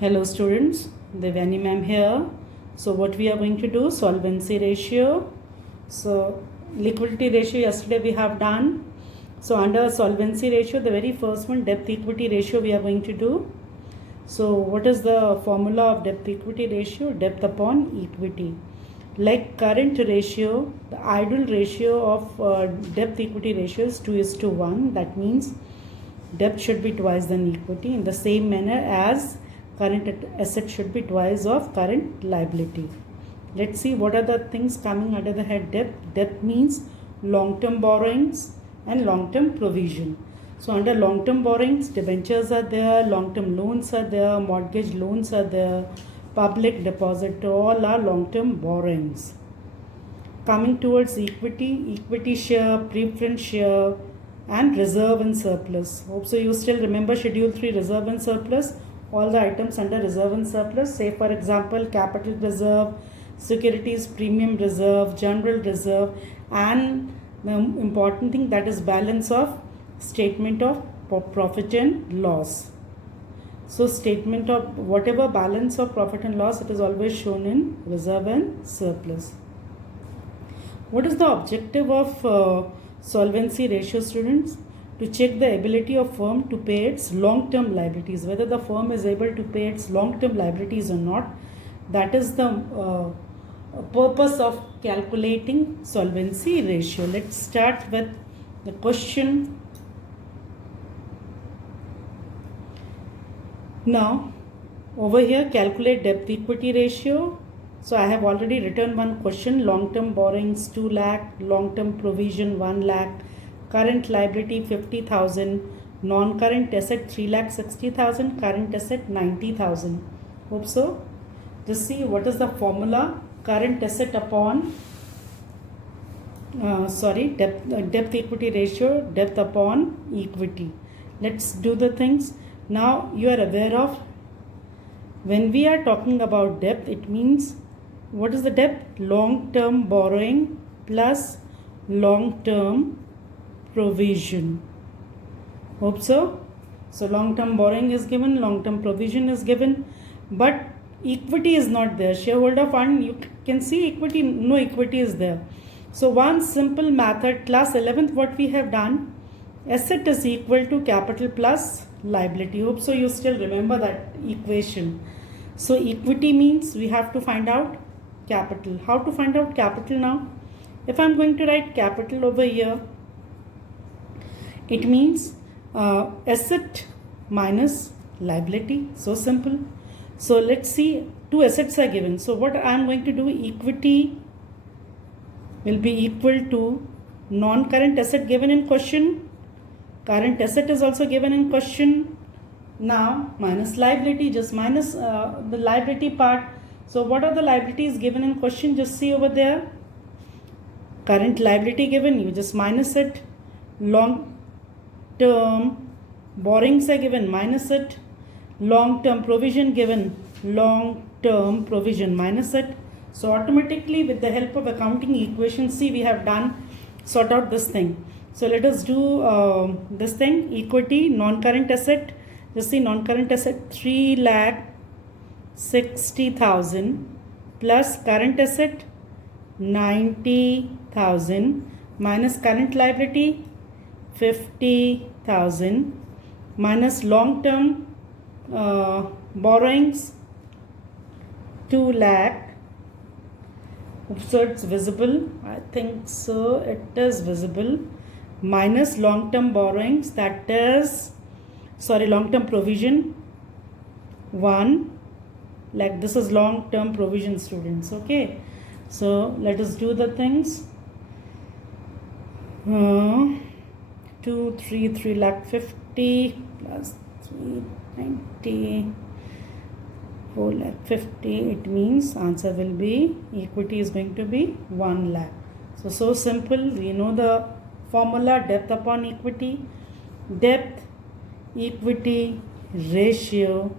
Hello students, Devani ma'am here. So what we are going to do, solvency ratio. So liquidity ratio yesterday we have done. So under solvency ratio, the very first one, debt equity ratio we are going to do. So what is the formula of debt equity ratio? Debt upon equity. Like current ratio, the ideal ratio of debt equity ratio is 2:1. That means debt should be twice than equity, in the same manner as current asset should be twice of current liability. Let's see what are the things coming under the head debt. Debt means long-term borrowings and long-term provision. So under long-term borrowings, debentures are there, long-term loans are there, mortgage loans are there, public deposit, all are long-term borrowings. Coming towards equity, equity share, preference share, and reserve and surplus. Hope so you still remember Schedule 3 reserve and surplus. All the items under reserve and surplus, say for example capital reserve, securities premium reserve, general reserve, and the important thing, that is balance of statement of profit and loss. So statement of whatever balance of profit and loss, it is always shown in reserve and surplus. What is the objective of solvency ratio, students? To check the ability of firm to pay its long-term liabilities, whether the firm is able to pay its long-term liabilities or not. That is the purpose of calculating solvency ratio. Let's start with the question. Now, over here, calculate debt equity ratio. So I have already written one question: long-term borrowings 2 lakh, long-term provision 1 lakh, current liability 50,000, non-current asset 3,60,000, current asset 90,000. Hope so. Just see what is the formula. Current asset upon debt equity ratio, debt upon equity. Let's do the things. Now you are aware of, when we are talking about debt, it means, what is the debt? Long-term borrowing plus long-term provision. Hope so. So long-term borrowing is given, long-term provision is given, but equity is not there. Shareholder fund, you can see equity, no equity is there. So one simple method, class 11th, what we have done, asset is equal to capital plus liability. Hope so you still remember that equation. So equity means we have to find out capital. How to find out capital now? If I am going to write capital over here, it means asset minus liability. So simple. So let's see, two assets are given. So what I am going to do, equity will be equal to non-current asset given in question. Current asset is also given in question. Now minus liability, just minus the liability part. So what are the liabilities given in question? Just see over there. Current liability given, you just minus it. Long term borrowings are given, minus it. Long term provision given, long term provision, minus it. So automatically with the help of accounting equation, see, we have done, sort out this thing. So let us do this thing. Equity, non-current asset, just see, non-current asset 3,60,000 plus current asset 90,000 minus current liability 50,000 minus long-term borrowings 2 lakh. So it's visible, I think so, it is visible, minus long-term borrowings, that is, long-term provision 1 lakh. This is long-term provision, students. Okay, so let us do the things. 3 lakh 50 plus 390, 4 lakh 50. It means answer will be, equity is going to be 1 lakh. So simple. We know the formula, debt upon equity. Debt equity ratio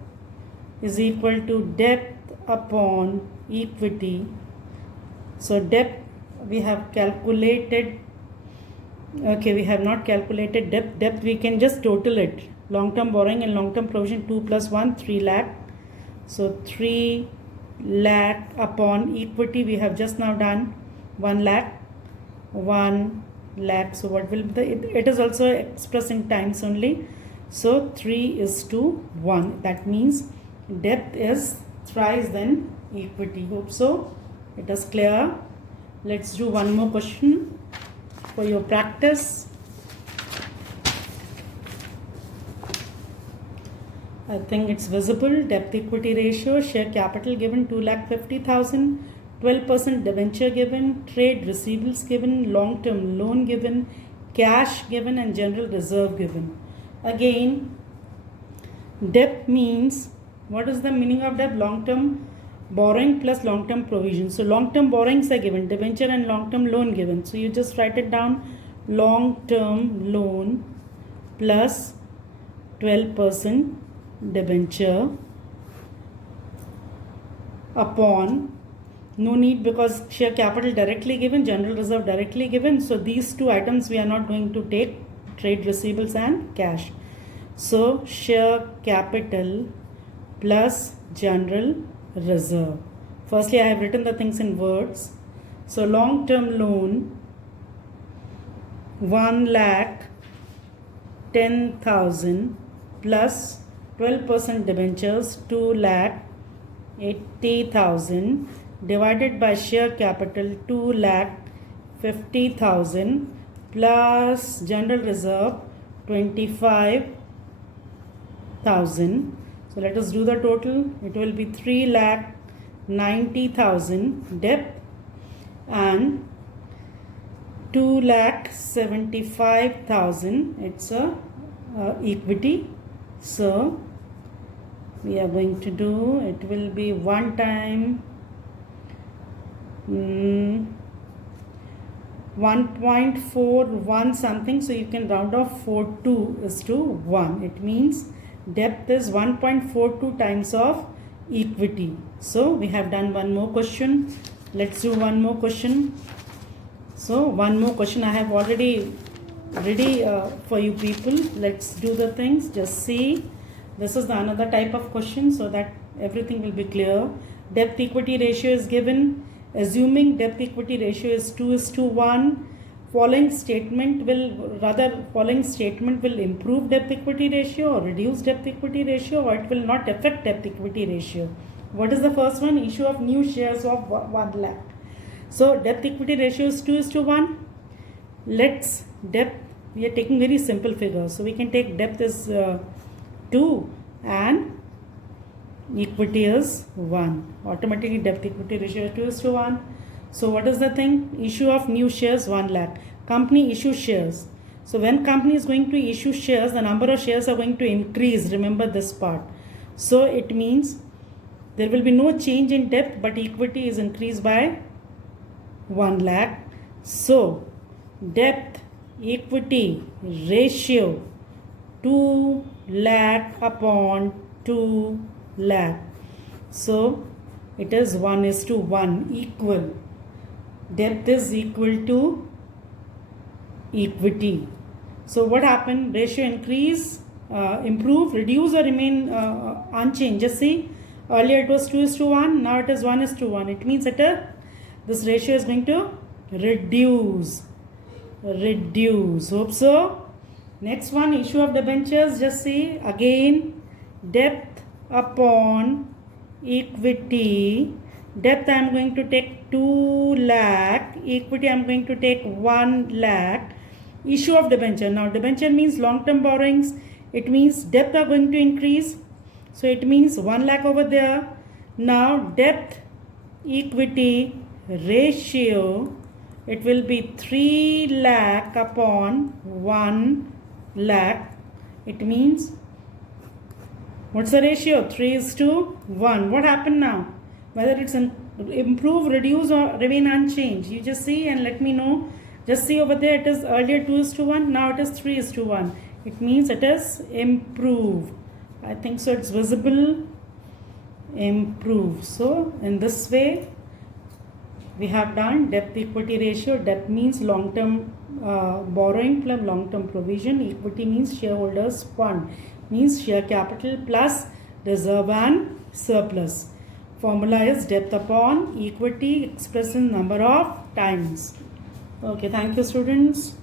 is equal to debt upon equity. So debt we have calculated. Okay, we have not calculated debt. Debt we can just total it. Long term borrowing and long term provision 2 plus 1, 3 lakh So 3 lakh upon equity, we have just now done 1 lakh. 1 lakh. So what will be the, it is also expressed in times only. So 3:1. That means debt is thrice than equity. Hope so it is clear. Let's do one more question for your practice. I think it's visible. Debt equity ratio, share capital given 2,50,000, 12% debenture given, trade receivables given, long-term loan given, cash given, and general reserve given. Again, debt means, what is the meaning of debt? Long-term borrowing plus long-term provision. So long-term borrowings are given, debenture and long-term loan given. So you just write it down, long-term loan plus 12% debenture upon, no need because share capital directly given, general reserve directly given. So these two items we are not going to take, trade receivables and cash. So share capital plus general reserve. Firstly, I have written the things in words. So long-term loan 1,10,000 plus 12% debentures 2,80,000 divided by share capital 2,50,000 plus general reserve 25,000. So let us do the total. It will be 3,90,000 debt and 2,75,000. It's a equity. So we are going to do, it will be one time 1.41 something. So you can round off 4:2:1. It means debt is 1.42 times of equity. So we have done one more question. Let's do one more question. So one more question I have already ready for you people. Let's do the things. Just see. This is the another type of question so that everything will be clear. Debt equity ratio is given. Assuming debt equity ratio is 2:1, following statement will improve debt equity ratio or reduce debt equity ratio, or it will not affect debt equity ratio. What is the first one? Issue of new shares of 1 lakh. So debt equity ratio is 2:1. Let's debt, we are taking very simple figures. So we can take debt is 2 and equity is 1. Automatically debt equity ratio is 2:1. So what is the thing? Issue of new shares 1 lakh. Company issue shares. So when company is going to issue shares, the number of shares are going to increase. Remember this part. So it means there will be no change in debt, but equity is increased by 1 lakh. So debt equity ratio 2 lakh upon 2 lakh. So it is 1:1 equal. Debt is equal to equity. So what happened? Ratio increase, improve, reduce, or remain unchanged? Just see, earlier it was 2:1, now it is 1:1. It means that this ratio is going to reduce. Hope so. Next one, issue of debentures. Just see again, debt upon equity. Debt I am going to take 2 lakh, equity I am going to take 1 lakh. Issue of debenture. Now debenture means long-term borrowings. It means debt are going to increase. So it means 1 lakh over there. Now debt equity ratio, it will be 3 lakh upon 1 lakh. It means, what's the ratio? 3:1. What happened now? Whether it's improve, reduce, or remain unchanged. You just see and let me know. Just see over there, it is earlier 2:1, now it is 3:1. It means it is improved. I think so it's visible. Improve. So in this way we have done debt equity ratio. Debt means long-term borrowing plus long-term provision. Equity means shareholders fund, means share capital plus reserve and surplus. Formula is depth upon equity expressed in number of times. Okay, thank you students.